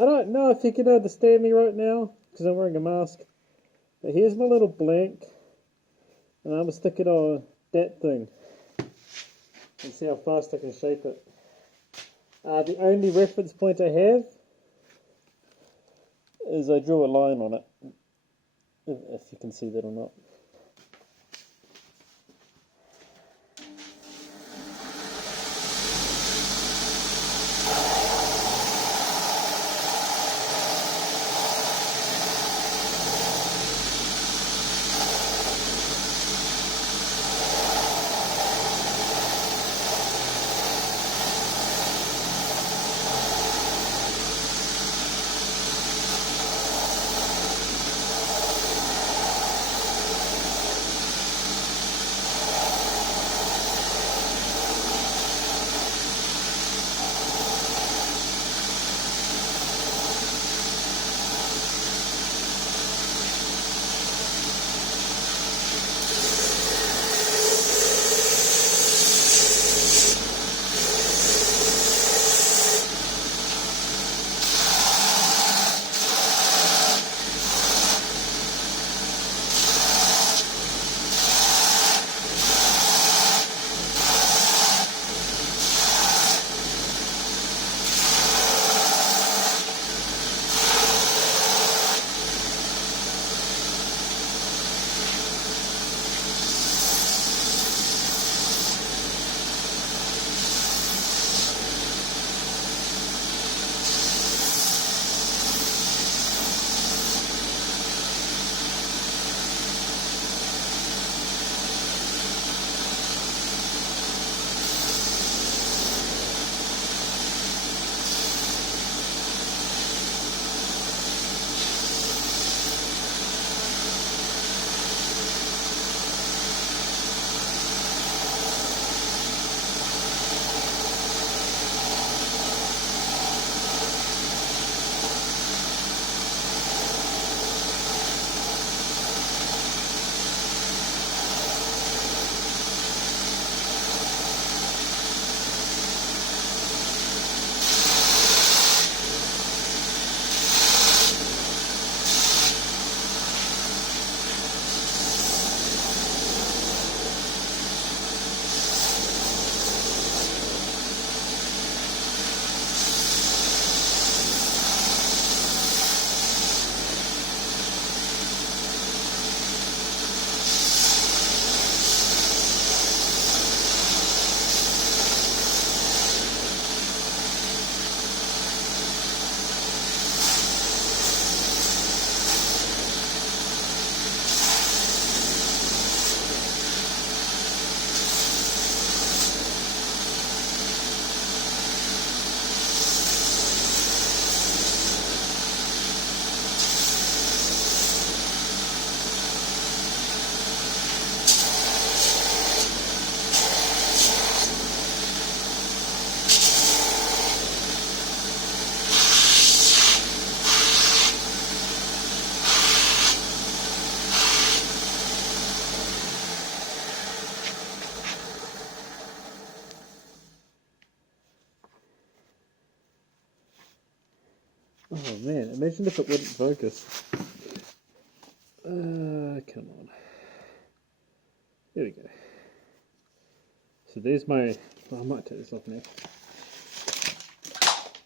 I don't know if you can understand me right now because I'm wearing a mask. But here's my little blank, and I'm gonna stick it on that thing and see how fast I can shape it. The only reference point I have is I drew a line on it, if you can see that or not. Oh man, imagine if it wouldn't focus. Come on. There we go. So there's my... I might take this off now.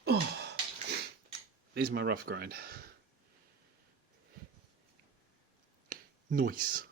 Oh, there's my rough grind. Nice.